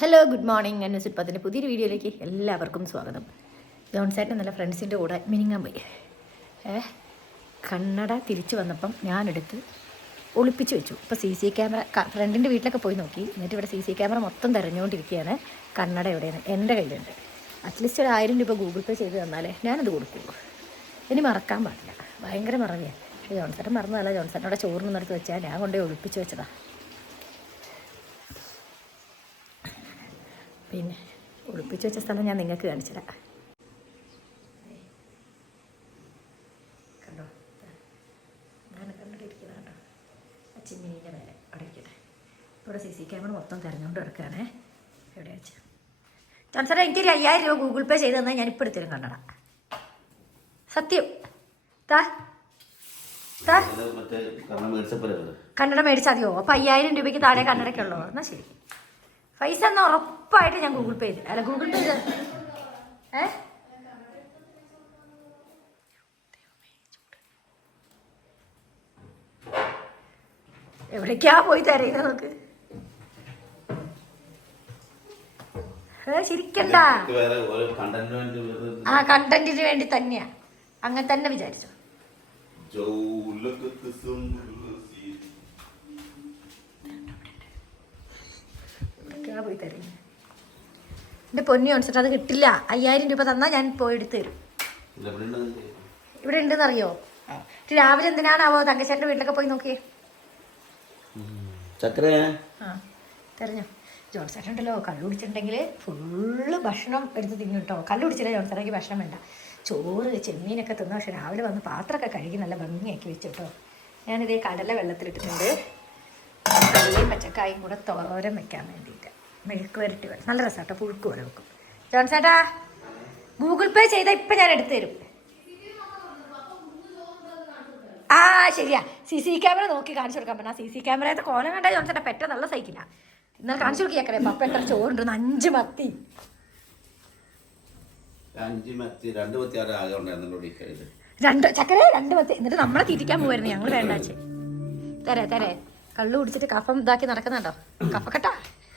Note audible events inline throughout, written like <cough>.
Hello good morning എന്നെ സുപ്പത്തിന്റെ പുതിയൊരു വീഡിയോയിലേക്ക് എല്ലാവർക്കും സ്വാഗതം. ജോൺസേട്ടൻ നല്ല ഫ്രണ്ട്സിന്റെ കൂടെ മിനിങ്ങാൻ പോയി. ഏ കണ്ണട തിരിച്ചു വന്നപ്പം ഞാനെടുത്ത് ഒളിപ്പിച്ച് വെച്ചു. ഇപ്പോൾ സി സി ക്യാമറ ഫ്രണ്ടിന്റെ വീട്ടിലൊക്കെ പോയി നോക്കി. എന്നിട്ട് ഇവിടെ സി സി ക്യാമറ മൊത്തം തിരഞ്ഞുകൊണ്ടിരിക്കുകയാണ്. കണ്ണട എവിടെയാണ്? എന്റെ കയ്യിലുണ്ട്. അറ്റ്ലീസ്റ്റ് ഒരു ആയിരം രൂപ ഗൂഗിൾ പേ ചെയ്ത് തന്നാലേ ഞാനത് കൊടുക്കുള്ളൂ. ഇനി മറക്കാൻ പാടില്ല. ഭയങ്കര മറവിയാണ്. പക്ഷേ ജോൺസേട്ടൻ മറന്നതല്ല. ജോൺസേട്ടനോടെ ചോറിനൊന്നെടുത്ത് വെച്ചാൽ ഞാൻ കൊണ്ടുപോയി ഒളിപ്പിച്ച് വെച്ചതാണ് പിന്നെ ഒളിപ്പിച്ച് വെച്ച സ്ഥലം ഞാൻ നിങ്ങൾക്ക് കാണിച്ചുതരാം കണ്ടോ? ഞാൻ കണ്ടിട്ടിരിക്കുന്നത് കേട്ടോ ആ ചിമ്മിനീന്റെ അവിടെ ഇരിക്കട്ടെ ഇവിടെ സി സി ക്യാമറ മൊത്തം തിരഞ്ഞുകൊണ്ട് കിടക്കുകയാണേ എവിടെ വെച്ച്? ചാൻസറെ എനിക്കൊരു അയ്യായിരം രൂപ ഗൂഗിൾ പേ ചെയ്ത് തന്നാൽ ഞാൻ ഇപ്പോൾ എടുത്തരും കണ്ടട സത്യം. താ കണ്ണട മേടിച്ചാൽ മതിയോ? അപ്പം അയ്യായിരം രൂപയ്ക്ക് താഴെ കണ്ണടയ്ക്കുള്ളൂ. എന്നാൽ ശരി. പൈസ എന്നാ ഉറപ്പായിട്ട് ഞാൻ ഗൂഗിൾ പേ ചെയ്തില്ല അല്ല ഗൂഗിൾ പേ ചെയ്ത ഏ? എവിടേക്കാ പോയി തരയുന്നത് നമുക്ക്? ശരിക്കണ്ട. ആ കണ്ടന്റിന് വേണ്ടി തന്നെയാ. അങ്ങനെ തന്നെ വിചാരിച്ചു ജൗലകത്ത്. എവിടേക്കാ പോയി തരും. എന്റെ പൊന്നി ഓൺസെറ്റ് അത് കിട്ടില്ല. അയ്യായിരം രൂപ തന്നാൽ ഞാൻ പോയി എടുത്ത് തരും? ഇവിടെ ഉണ്ടെന്ന് അറിയോ രാവിലെ എന്തിനാണാവോ തങ്കച്ചേട്ടന്റെ വീട്ടിലൊക്കെ പോയി നോക്കിയേ? ആ തെരഞ്ഞോ. ജോൺസേട്ടൻ ഉണ്ടല്ലോ കള്ളു കുടിച്ചിട്ടുണ്ടെങ്കിൽ ഫുള്ള് ഭക്ഷണം എടുത്ത് തിന്നും കേട്ടോ. കള്ളു കുടിച്ചില്ല ജോൺസേട്ടയ്ക്ക് ഭക്ഷണം വേണ്ട. ചോറ് ചെമ്മീനൊക്കെ തിന്നു പക്ഷെ രാവിലെ വന്ന് പാത്രമൊക്കെ കഴുകി നല്ല ഭംഗിയാക്കി വെച്ചു കേട്ടോ. ഞാനിതേ കടല വെള്ളത്തിലിട്ടിട്ടുണ്ട്. കടലയും പച്ചക്കായും കൂടെ തോരൻ വെക്കാൻ വേണ്ടിയിട്ട് മെഴുക്ക് വരട്ടി വേണം നല്ല രസം കേട്ടോ പുഴുക്ക് പോലെ വെക്കും. ജോൺസേട്ടാ ഗൂഗിൾ പേ ചെയ്താൽ ഇപ്പം ഞാൻ എടുത്തു തരും ആ ശരിയാ. സി സി ക്യാമറ നോക്കി കാണിച്ചു കൊടുക്കാൻ പറ്റാ സി സി ക്യാമറയത്തെ കോലം കണ്ടാൽ ജോൺസേട്ടാ പെറ്റ നല്ല സഹിക്കില്ല. എന്നാൽ കാണിച്ചു കൊടുക്കിയാക്കറേ പപ്പ എത്ര ചോറുണ്ടെന്ന് അഞ്ച് മത്തി. അഞ്ച് മത്തി രണ്ട് മത്തി ആടെ ആകെ ഉണ്ടായിരുന്നു രണ്ട് ചക്കര രണ്ട് മത്തി. എന്നിട്ട് നമ്മളെ തിരിക്കാൻ പോവായിരുന്നു ഞങ്ങൾ വേണ്ടാച്ചേ തരേ തരേ. കള്ളു കുടിച്ചിട്ട് കഫം ഇതാക്കി നടക്കുന്നുണ്ടോ? കഫക്കട്ട?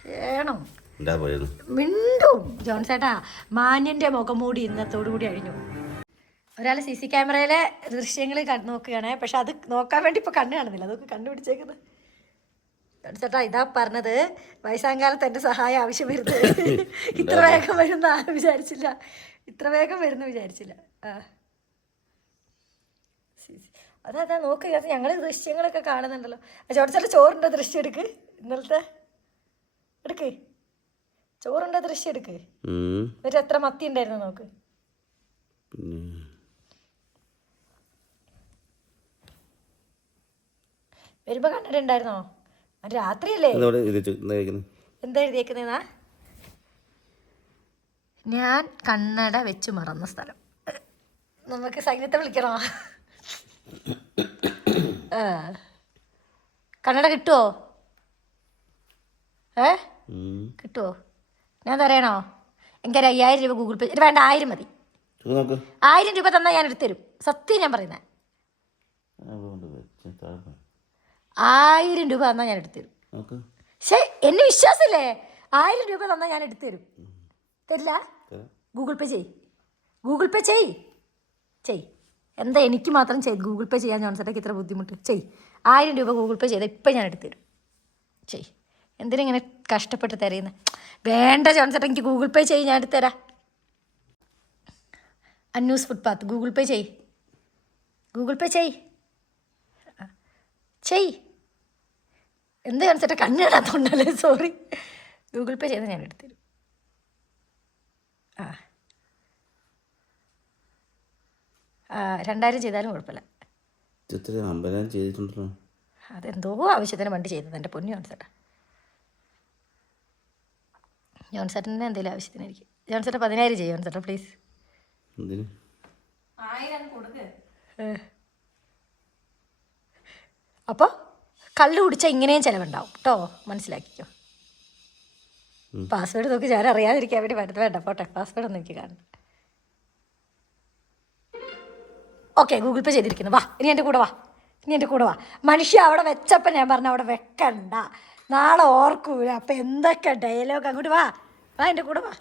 വേണം എന്താ പോയത്? മിണ്ടും. ജോൺസേട്ടാ മാന്യന്റെ മുഖംമൂടി ഇന്നത്തോടു കൂടി അഴിഞ്ഞു. ഒരാൾ സി സി ക്യാമറയിലെ ദൃശ്യങ്ങൾ കണ്ടു നോക്കുകയാണ് പക്ഷെ അത് നോക്കാൻ വേണ്ടി ഇപ്പൊ കണ്ണു കാണുന്നില്ല. അതൊക്കെ കണ്ടുപിടിച്ചേക്കുന്നത്. ജോൺസേട്ടാ ഇതാ പറഞ്ഞത് വയസ്സാങ്കാലത്ത് എന്റെ സഹായം ആവശ്യം വരുന്നത്. <laughs> ഇത്ര വേഗം വരുന്ന ആരും വിചാരിച്ചില്ല. ഇത്ര വേഗം വരുന്ന വിചാരിച്ചില്ല. ആ. അതാ അതാ നോക്കുക ഞങ്ങൾ ദൃശ്യങ്ങളൊക്കെ കാണുന്നുണ്ടല്ലോ. ആ ചോറിന്റെ ചോറിന്റെ ദൃശ്യം എടുക്ക് ഇന്നലത്തെ. എടുക്ക്. ചോറിന്റെ ദൃശ്യം എടുക്ക്. എന്നിട്ട് എത്ര മത്തി ഉണ്ടായിരുന്നു നോക്ക്. വരുമ്പോ കണ്ടിട്ടുണ്ടായിരുന്നോ? രാത്രിയല്ലേ? എന്താ എഴുതിയേക്കുന്ന ഞാൻ കണ്ണട വെച്ച് മറന്ന സ്ഥലം. നമുക്ക് സൈന്യത്തെ വിളിക്കണോ. കണ്ണട കിട്ടുമോ ഏ. കിട്ടുമോ ഞാൻ തരയണോ എനിക്കൊരു അയ്യായിരം രൂപ ഗൂഗിൾ പേ വേണ്ട ആയിരം മതി. ആയിരം രൂപ തന്നാൽ ഞാൻ എടുത്തുതരും. സത്യം ഞാൻ പറയുന്നത്. ആയിരം രൂപ തന്നാൽ ഞാൻ എടുത്തുതരും. നോക്ക്. ശേ എന്നെ വിശ്വാസമില്ലേ? ആയിരം രൂപ തന്നാൽ ഞാൻ എടുത്തുതരും. തരില്ല? തരാം. ഗൂഗിൾ പേ ചെയ് ഗൂഗിൾ പേ ചെയ് ചെയ് എന്താ എനിക്ക് മാത്രം ചെയ്ത് ഗൂഗിൾ പേ ചെയ്യാൻ ജോൺസേട്ടയ്ക്ക് ഇത്ര ബുദ്ധിമുട്ട്? ചെയ് ആയിരം രൂപ ഗൂഗിൾ പേ ചെയ്താൽ ഇപ്പം ഞാൻ എടുത്തുതരും. ചെയ് എന്തിനിങ്ങനെ കഷ്ടപ്പെട്ട് തരുന്നത് വേണ്ട ജോൺസേട്ടൻ എനിക്ക് ഗൂഗിൾ പേ ചെയ്യ് ഞാൻ എടുത്തുതരാം അന്നൂസ് ഫുട്പാത്ത് ഗൂഗിൾ പേ ചെയ് ഗൂഗിൾ പേ ചെയ് ചെയ് എന്ത് ജോൺസേട്ട കണ്ണ് കാണാത്തോണ്ടല്ലേ സോറി ഗൂഗിൾ പേ ചെയ്ത് ഞാൻ എടുത്തുതരും ആ. ആ രണ്ടായിരം ചെയ്താലും കുഴപ്പമില്ല. എത്ര അമ്പതിനായിരം ചെയ്തിട്ടുണ്ടല്ലോ. അതെന്തോ ആവശ്യത്തിന് വണ്ടി ചെയ്തത് എന്റെ പൊന്നു ജോൺസേട്ടാ. ജോൺസേട്ടന്റെ എന്തെങ്കിലും ആവശ്യത്തിനായിരിക്കും. ജോൺസേട്ട പതിനായിരം ചെയ്യും ജോൺസേട്ടാ പ്ലീസ് എന്തിന്? അപ്പോൾ കള്ളു കുടിച്ചാൽ ഇങ്ങനെയും ചിലവുണ്ടാവും. കേട്ടോ മനസ്സിലാക്കിക്കോ. പാസ്വേഡ് നോക്കി ഞാൻ അറിയാതിരിക്കാൻ വേണ്ടി വരുന്നത് വേണ്ട. പോട്ടെ പാസ്വേഡ് ഒന്നും എനിക്ക് കാണണം ഓക്കെ ഗൂഗിൾ പേ ചെയ്തിരിക്കുന്നു. വാ ഇനി എന്റെ കൂടെ വാ. ഇനി എന്റെ കൂടെ വാ. മനുഷ്യ അവിടെ വെച്ചപ്പോൾ ഞാൻ പറഞ്ഞു അവിടെ വെക്കണ്ട. നാളെ ഓർക്കൂല അപ്പം എന്തൊക്കെ ഡയലോഗ് അങ്ങോട്ട് വാ. വാ എന്റെ കൂടെ വാ.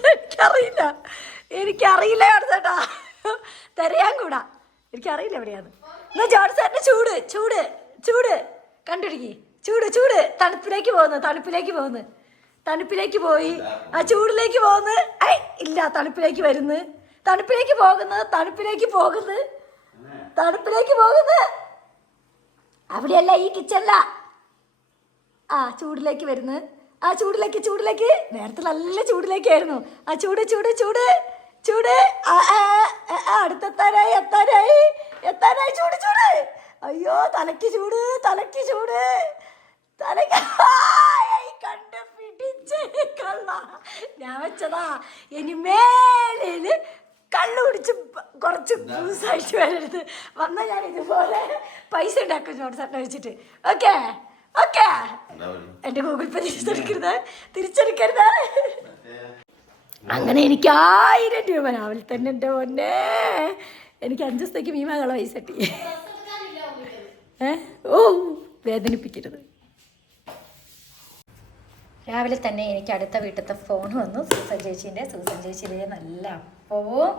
എനിക്കറിയില്ല. എനിക്കറിയില്ല ചേട്ടാ. തരയാൻ കൂടാ. എനിക്കറിയില്ല എവിടെയാണ് എന്നാ ജോൺസേട്ടന് ചൂട് ചൂട് ചൂട്. കണ്ടുപിടിക്കി. ചൂട് ചൂട്. തണുപ്പിലേക്ക് പോകുന്നു തണുപ്പിലേക്ക് പോകുന്നു. തണുപ്പിലേക്ക് പോയി. ആ ചൂടിലേക്ക് പോകുന്നു. ഐ ഇല്ല തണുപ്പിലേക്ക് വരുന്നു. തണുപ്പിലേക്ക് പോകുന്നു തണുപ്പിലേക്ക് പോകുന്നു. തണുപ്പിലേക്ക് പോകുന്നത്. അവിടെയല്ല ഈ കിച്ചണില ആ ചൂടിലേക്ക് വരുന്നു. ആ ചൂടിലേക്ക് ചൂടിലേക്ക്. നേരത്തെ നല്ല ചൂടിലേക്കായിരുന്നു. ആ ചൂട് ചൂട് ചൂട് ചൂട്. അടുത്തെത്താനായി എത്താനായി എത്താനായി. ചൂട് ചൂട്. അയ്യോ തലയ്ക്ക് ചൂട് തലയ്ക്ക് ചൂട്. തലയ്ക്ക് കണ്ട് പിടിച്ച്. കള്ള. ഞാൻ വെച്ചതാ. ഇനി കള്ളു കുടിച്ച് കുറച്ച് ദിവസമായിട്ട് വരരുത്. വന്നാൽ ഞാൻ ഇതുപോലെ പൈസ ഉണ്ടാക്കും ജോൺസേട്ടനെ വെച്ചിട്ട്. ഓക്കെ? ഓക്കെ? എന്റെ ഗൂഗിൾ പേ തിരിച്ചെടുക്കരുത്. തിരിച്ചെടുക്കരുത്. അങ്ങനെ എനിക്ക് ആയിരം രൂപ രാവിലെ തന്നെ എന്റെ പൊന്നെ എനിക്ക് അഞ്ച് ദിവസത്തേക്ക് മീമാകള പൈസ കിട്ടി. ഏ? ഓ വേദനിപ്പിക്കരുത്. രാവിലെ തന്നെ എനിക്ക് അടുത്ത വീട്ടിലത്തെ ഫോൺ വന്നു. സൂസൻ ചേച്ചീന്റെ. സൂസൻ ചേച്ചിയിലെ നല്ല അപ്പവും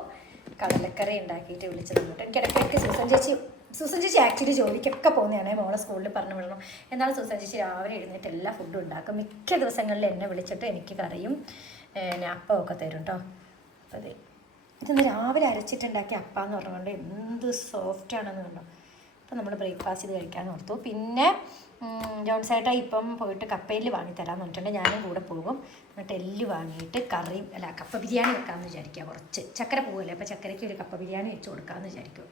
കടലക്കറി ഉണ്ടാക്കിയിട്ട് വിളിച്ചത് അങ്ങോട്ട് എനിക്ക് ഇടയ്ക്കിടയ്ക്ക് സുസൻ ചേച്ചി സുസൻ ചേച്ചി ആക്ച്വലി ജോലിക്കൊക്കെ പോകുന്നതാണ് മോളെ സ്കൂളിൽ പറഞ്ഞു വിടണം. എന്നാലും സുസൻ ചേച്ചി രാവിലെ എഴുന്നേറ്റ് എല്ലാ ഫുഡും ഉണ്ടാക്കും. മിക്ക ദിവസങ്ങളിൽ എന്നെ വിളിച്ചിട്ട് എനിക്ക് കറിയും അപ്പമൊക്കെ തരും കേട്ടോ അപ്പോൾ അതെ ഇതൊന്ന് രാവിലെ അരച്ചിട്ടുണ്ടാക്കിയ അപ്പാന്ന് പറഞ്ഞുകൊണ്ട് എന്ത് സോഫ്റ്റ് ആണെന്ന് കണ്ടോ. അപ്പം നമ്മൾ ബ്രേക്ക്ഫാസ്റ്റ് ചെയ്ത് കഴിക്കാമെന്ന് ഓർത്തു. പിന്നെ ജോൺസേട്ടാ ഇപ്പം പോയിട്ട് കപ്പയിൽ വാങ്ങി തരാമെന്ന് പറഞ്ഞിട്ടുണ്ട്. ഞാനും കൂടെ പോകും. എന്നിട്ട് എല്ല് വാങ്ങിയിട്ട് കറിയും അല്ല കപ്പ ബിരിയാണി വെക്കാമെന്ന് വിചാരിക്കുക കുറച്ച്. ചക്കര പോകല്ലേ അപ്പോൾ ചക്കരയ്ക്ക് ഒരു കപ്പ ബിരിയാണി വെച്ച് കൊടുക്കാമെന്ന് വിചാരിക്കും.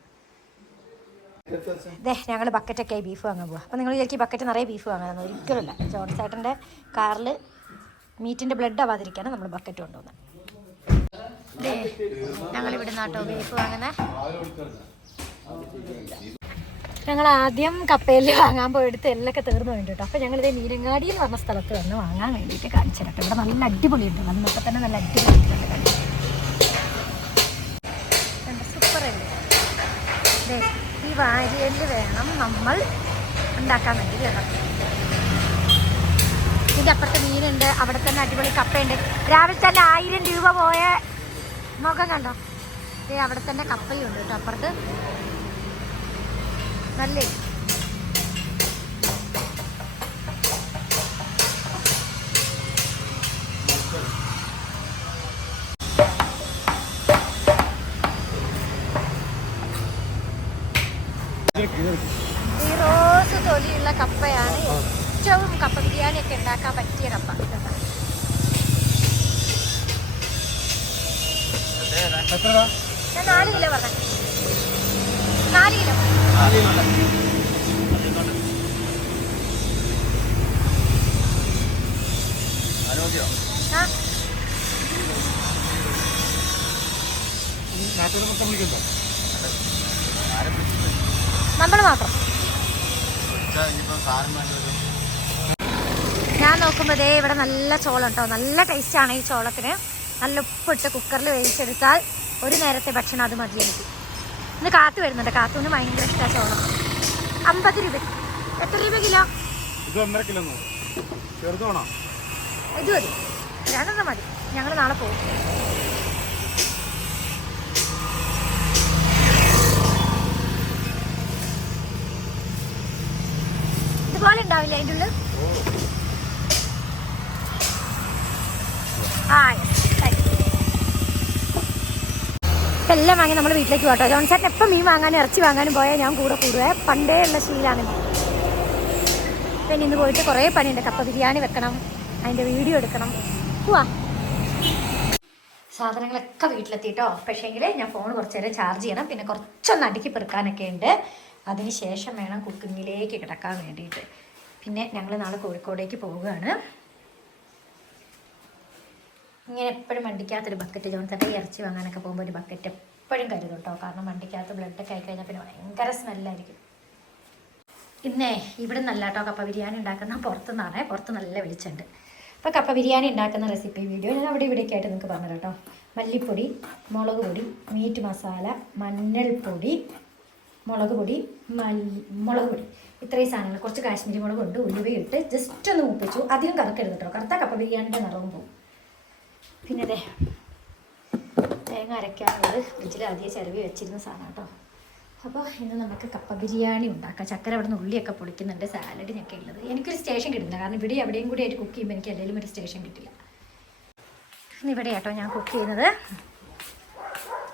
അതെ ഞങ്ങൾ ബക്കറ്റൊക്കെ ആയി ബീഫ് വാങ്ങാൻ പോവാം. അപ്പോൾ നിങ്ങൾ വിചാരിക്കും ബക്കറ്റ് നിറയെ ബീഫ് വാങ്ങാമെന്ന് ഒരിക്കലുമില്ല ജോൺസേട്ടന്റെ കാറിൽ മീറ്റിന്റെ ബ്ലഡ് ആവാതിരിക്കാണ് നമ്മൾ ബക്കറ്റ് കൊണ്ടുവന്നത് ഞങ്ങൾ ഇവിടെ ബീഫ് വാങ്ങുന്നത് ഞങ്ങൾ ആദ്യം കപ്പയിൽ വാങ്ങാൻ പോയെടുത്ത് എല്ലൊക്കെ തീർന്നു വേണ്ടിട്ടോ അപ്പോൾ ഞങ്ങളിത് മീനങ്ങാടി എന്ന് പറഞ്ഞ സ്ഥലത്ത് വന്ന് വാങ്ങാൻ വേണ്ടിയിട്ട് കാണിച്ചിട്ട് ഇവിടെ നല്ല അടിപൊളി അടിപൊളിയുണ്ട്. വന്നപ്പോൾ തന്നെ നല്ല സൂപ്പർ ഉണ്ട് ദേ, ഈ വാരിയൽ വേണം നമ്മൾ ഉണ്ടാക്കാൻ വേണ്ടി കേട്ടോ. ഇതിന്റെ അപ്പുറത്ത് മീനുണ്ട്. അവിടെ തന്നെ അടിപൊളി കപ്പയുണ്ട്. രാവിലെ തന്നെ ആയിരം രൂപ പോയ മുഖം കണ്ടോ? അവിടെ തന്നെ കപ്പയുണ്ട് കേട്ടോ. അപ്പുറത്ത് നല്ലേ ഈ റോസ് തൊലിയുള്ള കപ്പയാണ് ഏറ്റവും കപ്പ ബിരിയാണി ഒക്കെ ഉണ്ടാക്കാൻ പറ്റിയ കപ്പ. ഞാൻ നാല് കിലോ പറഞ്ഞു നമ്മൾ മാത്രം. ഞാൻ നോക്കുമ്പോൾ ദേ ഇവിടെ നല്ല ചോളം കേട്ടോ നല്ല ടേസ്റ്റാണ് ഈ ചോളത്തിന്. നല്ല ഉപ്പിട്ട് കുക്കറിൽ വേവിച്ചെടുത്താൽ ഒരു നേരത്തെ ഭക്ഷണം അത് മതി എനിക്ക് ഇന്ന് കാത്തു വരുന്നുണ്ട്. കാത്തൂന് ഭയങ്കര ഇഷ്ടമാണ് ചോളം അമ്പത് രൂപ. എത്ര രൂപ കിലോ? ഇത് ഒന്നര കിലോ ചെറുതാണോ ഇത് മതി. രണ്ടെണ്ണം മതി. ഞങ്ങൾ നാളെ പോകും എല്ലാം വാങ്ങി നമ്മൾ വീട്ടിലേക്ക് പോട്ടോ ജോൺസേട്ടൻ എപ്പം മീൻ വാങ്ങാനും ഇറച്ചി വാങ്ങാനും പോയാൽ ഞാൻ കൂടെ കൂടുവേ പണ്ടേ ഉള്ള ശീലാണ് പിന്നെ ഇന്ന് പോയിട്ട് കുറേ പണിയുണ്ട്. കപ്പ ബിരിയാണി വെക്കണം അതിന്റെ വീഡിയോ എടുക്കണം. പോവാ. സാധനങ്ങളൊക്കെ വീട്ടിലെത്തിയിട്ടോ പക്ഷേങ്കിൽ ഞാൻ ഫോൺ കുറച്ച് നേരം ചാർജ് ചെയ്യണം. പിന്നെ കുറച്ചൊന്ന് അടുക്കി പെറുക്കാനൊക്കെ ഉണ്ട്. അതിന് ശേഷം വേണം കുക്കിങ്ങിലേക്ക് കിടക്കാൻ വേണ്ടിയിട്ട്. പിന്നെ ഞങ്ങൾ നാളെ കോഴിക്കോടേക്ക് പോവുകയാണ്. ഇങ്ങനെ എപ്പോഴും വണ്ടിക്കകത്തൊരു ബക്കറ്റ് ജോൺസൊക്കെ ഇറച്ചി വാങ്ങാനൊക്കെ പോകുമ്പോൾ ഒരു ബക്കറ്റ് എപ്പോഴും കരുതും കേട്ടോ. കാരണം വണ്ടിക്കകത്ത് ബ്ലഡൊക്കെ ആയി കഴിഞ്ഞാൽ പിന്നെ ഭയങ്കര സ്മെല്ലായിരിക്കും ഇന്നേ ഇവിടെ നല്ല കേട്ടോ കപ്പ ബിരിയാണി ഉണ്ടാക്കുന്ന പുറത്തുനിന്നാണേ പുറത്ത് നല്ല വെളിച്ചുണ്ട് അപ്പോൾ കപ്പ ബിരിയാണി ഉണ്ടാക്കുന്ന റെസിപ്പി വീഡിയോ ഞാൻ അവിടെ ഇവിടെയൊക്കെ ആയിട്ട് നിങ്ങൾക്ക് പറഞ്ഞു കേട്ടോ. മല്ലിപ്പൊടി മുളക് പൊടി മീറ്റ് മസാല മഞ്ഞൾപ്പൊടി മുളക് പൊടി മല്ലി മുളക് പൊടി. ഇത്രയും സാധനങ്ങൾ. കുറച്ച് കാശ്മീരി മുളക് ഉണ്ട് ഉലുവയിട്ട് ജസ്റ്റ് ഒന്ന് മൂപ്പിച്ചു. അധികം കറക്കരുത് കേട്ടോ. കറുത്ത കപ്പ ബിരിയാണിന്റെ നിറവും പോകും. പിന്നെ അതെ തേങ്ങ അരയ്ക്കാനുള്ളത് ഫ്രിഡ്ജിൽ ആദ്യം ചിരവി വെച്ചിരുന്ന സാധനം കേട്ടോ. അപ്പോൾ ഇന്ന് നമുക്ക് കപ്പ ബിരിയാണി ഉണ്ടാക്കാം. ചക്കര അവിടെ നിന്ന് ഉള്ളിയൊക്കെ പൊളിക്കുന്നുണ്ട്. സാലഡിനൊക്കെ ഉള്ളത്. എനിക്കൊരു സ്റ്റേഷൻ കിട്ടുന്നില്ല. കാരണം ഇവിടെ എവിടെയും കൂടി ആയിട്ട് കുക്ക് ചെയ്യുമ്പോൾ എനിക്ക് എന്തെങ്കിലും ഒരു സ്റ്റേഷൻ കിട്ടില്ല. ഇവിടെ കേട്ടോ ഞാൻ കുക്ക് ചെയ്യുന്നത്.